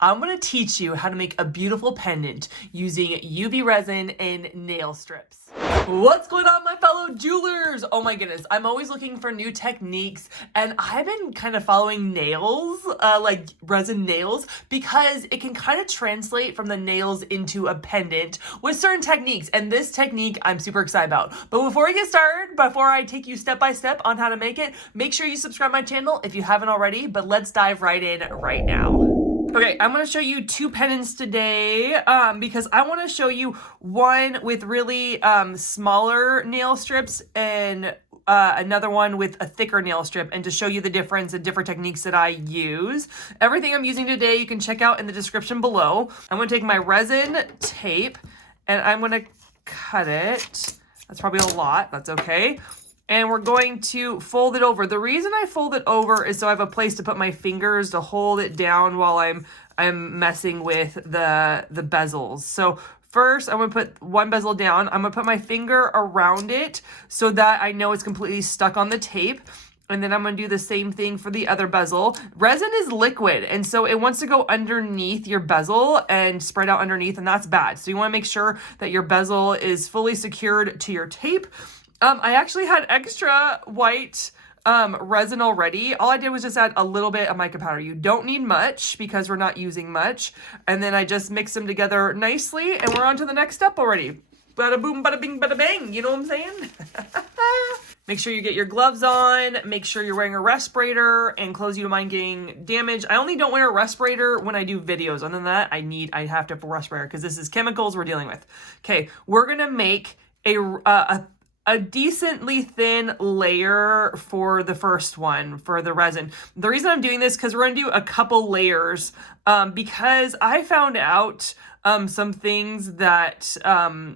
I'm going to teach you how to make a beautiful pendant using UV resin and nail strips. What's going on, my fellow jewelers? Oh my goodness, I'm always looking for new techniques, and I've been kind of following nails, like resin nails, because it can kind of translate from the nails into a pendant with certain techniques, and this technique I'm super excited about. But before we get started, before I take you step by step on how to make it, make sure you subscribe to my channel if you haven't already, but let's dive right in right now. Okay, I'm going to show you two pendants today because I want to show you one with really smaller nail strips and another one with a thicker nail strip, and to show you the difference and different techniques that I use. Everything I'm using today you can check out in the description below. I'm going to take my resin tape and I'm going to cut it. That's probably a lot. That's okay. And we're going to fold it over. The reason I fold it over is so I have a place to put my fingers to hold it down while I'm messing with the bezels. So first, I'm going to put one bezel down. I'm going to put my finger around it so that I know it's completely stuck on the tape. And then I'm going to do the same thing for the other bezel. Resin is liquid, and so it wants to go underneath your bezel and spread out underneath, and that's bad. So you want to make sure that your bezel is fully secured to your tape. I actually had extra white resin already. All I did was just add a little bit of mica powder. You don't need much because we're not using much. And then I just mix them together nicely, and we're on to the next step already. Bada boom, bada bing, bada bang. You know what I'm saying? Make sure you get your gloves on. Make sure you're wearing a respirator, and clothes you don't mind getting damaged. I only don't wear a respirator when I do videos. Other than that, I have to have a respirator because this is chemicals we're dealing with. Okay, we're gonna make a decently thin layer for the first one, for the resin. The reason I'm doing this because we're going to do a couple layers because I found out some things that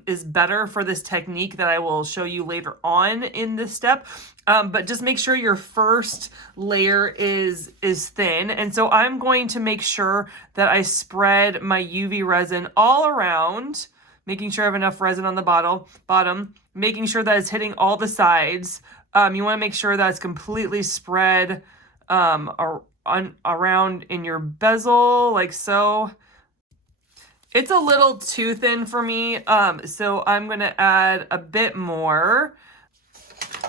is better for this technique that I will show you later on in this step. But just make sure your first layer is thin. And so I'm going to make sure that I spread my UV resin all around, making sure I have enough resin on the bottom, making sure that it's hitting all the sides. You want to make sure that it's completely spread around in your bezel, like so. It's a little too thin for me, so I'm going to add a bit more.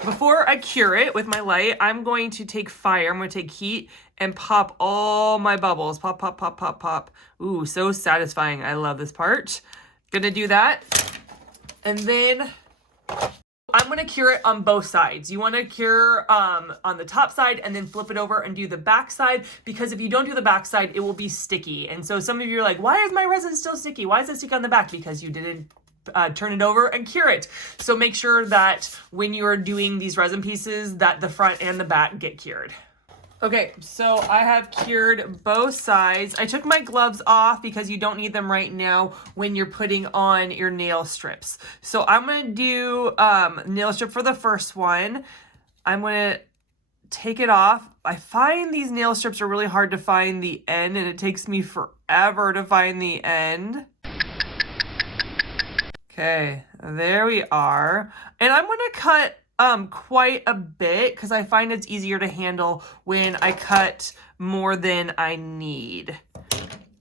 Before I cure it with my light, I'm going to take fire. I'm going to take heat and pop all my bubbles. Pop, pop, pop, pop, pop. Ooh, so satisfying. I love this part. Gonna do that. And then I'm gonna cure it on both sides. You wanna cure on the top side and then flip it over and do the back side, because if you don't do the back side, it will be sticky. And so some of you are like, why is my resin still sticky? Why is it sticky on the back? Because you didn't turn it over and cure it. So make sure that when you're doing these resin pieces that the front and the back get cured. Okay, so I have cured both sides. I took my gloves off because you don't need them right now when you're putting on your nail strips. So I'm going to do nail strip for the first one. I'm going to take it off. I find these nail strips are really hard to find the end, and it takes me forever to find the end. Okay, there we are. And I'm going to cut quite a bit because I find it's easier to handle when I cut more than I need.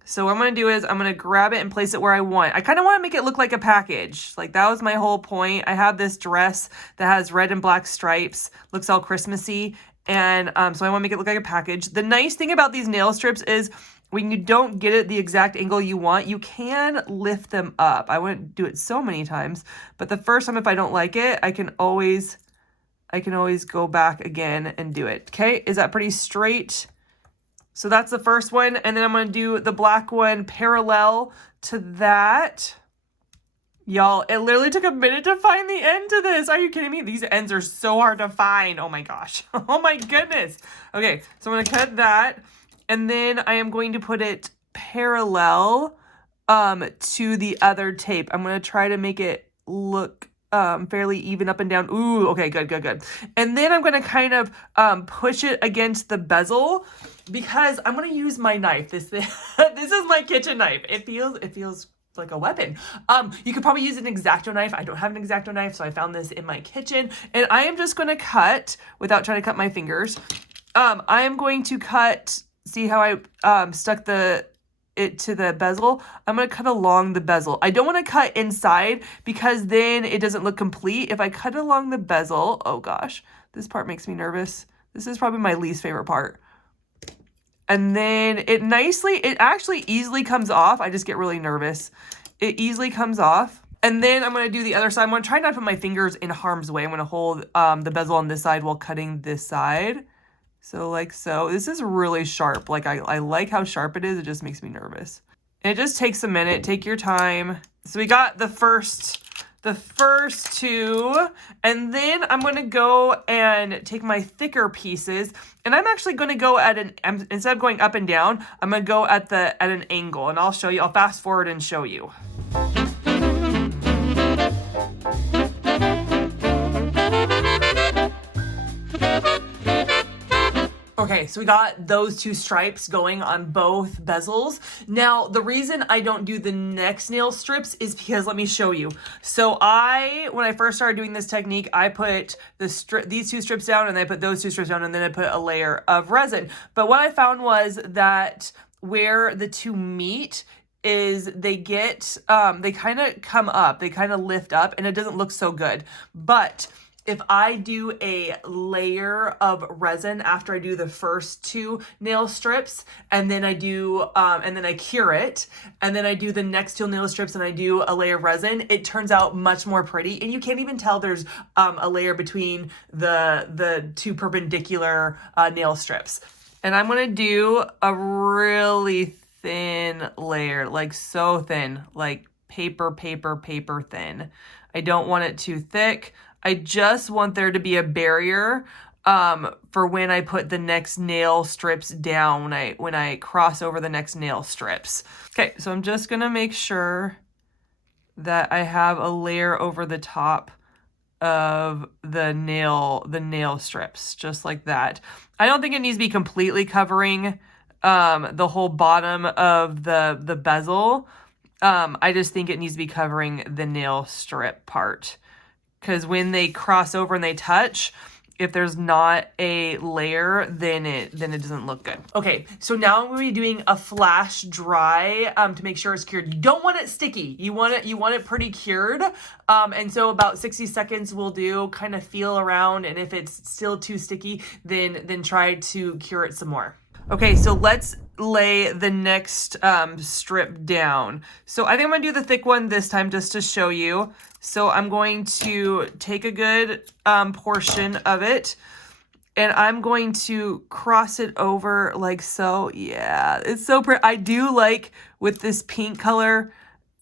So what I'm going to do is I'm going to grab it and place it where I want. I kind of want to make it look like a package. Like, that was my whole point. I have this dress that has red and black stripes, looks all Christmassy, and so I want to make it look like a package. The nice thing about these nail strips is when you don't get it the exact angle you want, you can lift them up. I wouldn't do it so many times, but the first time if I don't like it, I can always go back again and do it. Okay, is that pretty straight? So that's the first one, and then I'm going to do the black one parallel to that. Y'all, it literally took a minute to find the end to this. Are you kidding me? These ends are so hard to find. Oh my gosh. Oh my goodness. Okay, so I'm going to cut that, and then I am going to put it parallel to the other tape. I'm going to try to make it look fairly even up and down. Ooh, okay, good. And then I'm going to kind of push it against the bezel because I'm going to use my knife. This is my kitchen knife. It feels like a weapon. You could probably use an X-Acto knife. I don't have an X-Acto knife, so I found this in my kitchen, and I am just going to cut without trying to cut my fingers. I am going to cut, see how I stuck the it to the bezel, I'm going to cut along the bezel. I don't want to cut inside because then it doesn't look complete. If I cut along the bezel, oh gosh, this part makes me nervous. This is probably my least favorite part. And then it actually easily comes off. I just get really nervous. It easily comes off. And then I'm going to do the other side. I'm going to try not to put my fingers in harm's way. I'm going to hold the bezel on this side while cutting this side. So like so. This is really sharp. Like I like how sharp it is. It just makes me nervous. And it just takes a minute. Take your time. So we got the first two, and then I'm going to go and take my thicker pieces, and I'm actually going to go at instead of going up and down, I'm going to go at an angle, and I'll show you. I'll fast forward and show you. Okay, so we got those two stripes going on both bezels. Now, the reason I don't do the next nail strips is because, let me show you. So when I first started doing this technique, I put these two strips down, and then I put those two strips down, and then I put a layer of resin. But what I found was that where the two meet is they kind of come up, they kind of lift up, and it doesn't look so good. But if I do a layer of resin after I do the first two nail strips, and then I do, and then I cure it, and then I do the next two nail strips and I do a layer of resin, it turns out much more pretty. And you can't even tell there's a layer between the two perpendicular nail strips. And I'm going to do a really thin layer, like so thin, like paper thin. I don't want it too thick. I just want there to be a barrier for when I put the next nail strips down, when I cross over the next nail strips. Okay, so I'm just gonna make sure that I have a layer over the top of the nail strips, just like that. I don't think it needs to be completely covering the whole bottom of the bezel. I just think it needs to be covering the nail strip part. Because when they cross over and they touch, if there's not a layer, then it doesn't look good. Okay, so now I'm going to be doing a flash dry to make sure it's cured. You don't want it sticky. You want it pretty cured. And so about 60 seconds will do. Kind of feel around, and if it's still too sticky, then try to cure it some more. Okay, so let's lay the next strip down. So I think I'm going to do the thick one this time just to show you. So I'm going to take a good portion of it, and I'm going to cross it over like so. Yeah, it's so pretty. I do like with this pink color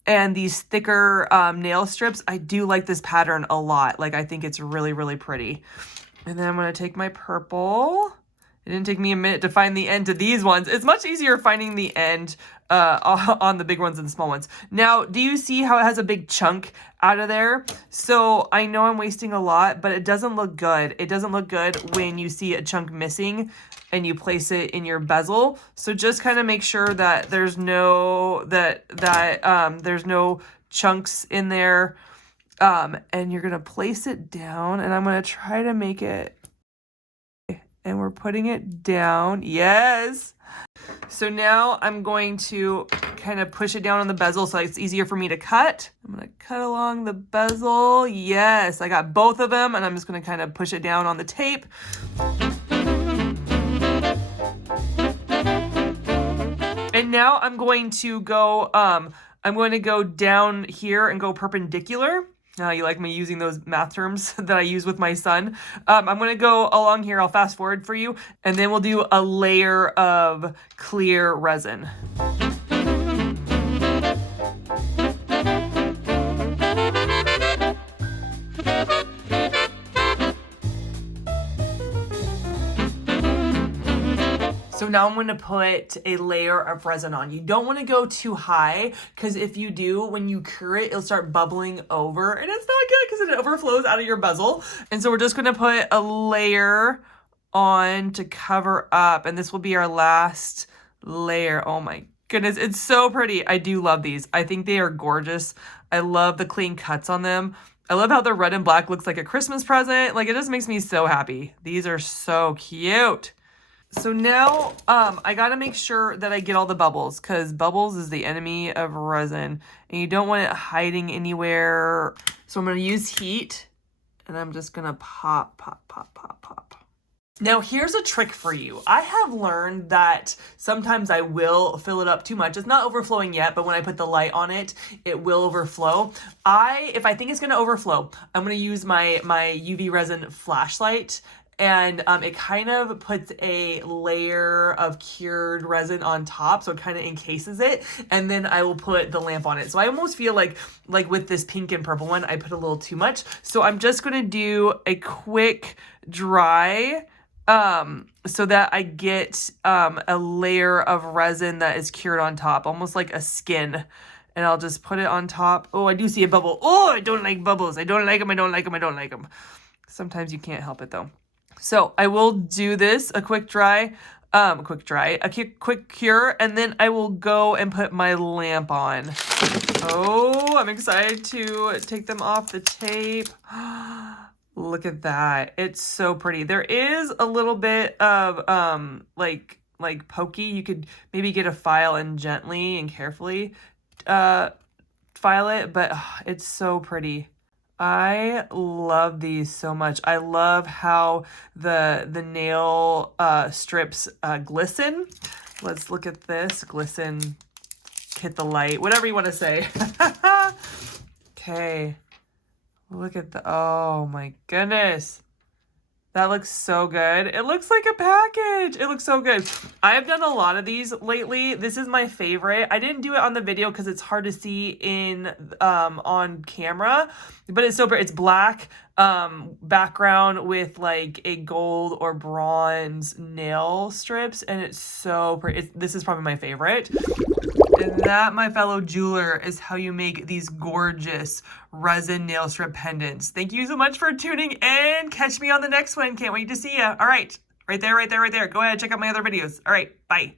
and these thicker nail strips, I do like this pattern a lot. Like, I think it's really, really pretty. And then I'm going to take my purple. It didn't take me a minute to find the end to these ones. It's much easier finding the end on the big ones than the small ones. Now, do you see how it has a big chunk out of there? So I know I'm wasting a lot, but it doesn't look good. It doesn't look good when you see a chunk missing and you place it in your bezel. So just kind of make sure that there's no there's no chunks in there. And you're gonna place it down, and I'm gonna try to make it. And we're putting it down. Yes. So now I'm going to kind of push it down on the bezel so it's easier for me to cut. I'm going to cut along the bezel. Yes, I got both of them, and I'm just going to kind of push it down on the tape. And now I'm going to go down here and go perpendicular. You like me using those math terms that I use with my son. I'm going to go along here. I'll fast forward for you. And then we'll do a layer of clear resin. So now I'm going to put a layer of resin on. You don't want to go too high, because if you do, when you cure it, it'll start bubbling over, and it's not good because it overflows out of your bezel. And so we're just going to put a layer on to cover up, and this will be our last layer. Oh my goodness, it's so pretty. I do love these. I think they are gorgeous. I love the clean cuts on them. I love how the red and black looks like a Christmas present. Like, it just makes me so happy. These are so cute. So now I gotta make sure that I get all the bubbles, because bubbles is the enemy of resin and you don't want it hiding anywhere. So I'm gonna use heat and I'm just gonna pop, pop, pop, pop, pop. Now here's a trick for you. I have learned that sometimes I will fill it up too much. It's not overflowing yet, but when I put the light on it, it will overflow. If I think it's gonna overflow, I'm gonna use my UV resin flashlight, and it kind of puts a layer of cured resin on top, so it kind of encases it, and then I will put the lamp on it. So I almost feel like with this pink and purple one, I put a little too much. So I'm just gonna do a quick dry, so that I get a layer of resin that is cured on top, almost like a skin. And I'll just put it on top. Oh, I do see a bubble. Oh, I don't like bubbles. I don't like them. I don't like them. I don't like them. Sometimes you can't help it though. So I will do this, a quick dry, a quick cure, and then I will go and put my lamp on. Oh, I'm excited to take them off the tape. Look at that. It's so pretty. There is a little bit of like pokey. You could maybe get a file and gently and carefully file it, but it's so pretty. I love these so much. I love how the nail strips glisten. Let's look at this. Glisten, hit the light, whatever you want to say. Okay. Look at oh my goodness. That looks so good. It looks like a package. It looks so good. I've done a lot of these lately. This is my favorite. I didn't do it on the video because it's hard to see in on camera, but it's so pretty. It's black background with like a gold or bronze nail strips, and it's so pretty. This is probably my favorite. And that, my fellow jeweler, is how you make these gorgeous resin nail strip pendants. Thank you so much for tuning in. Catch me on the next one. Can't wait to see ya. All right. Right there, right there, right there. Go ahead, check out my other videos. All right. Bye.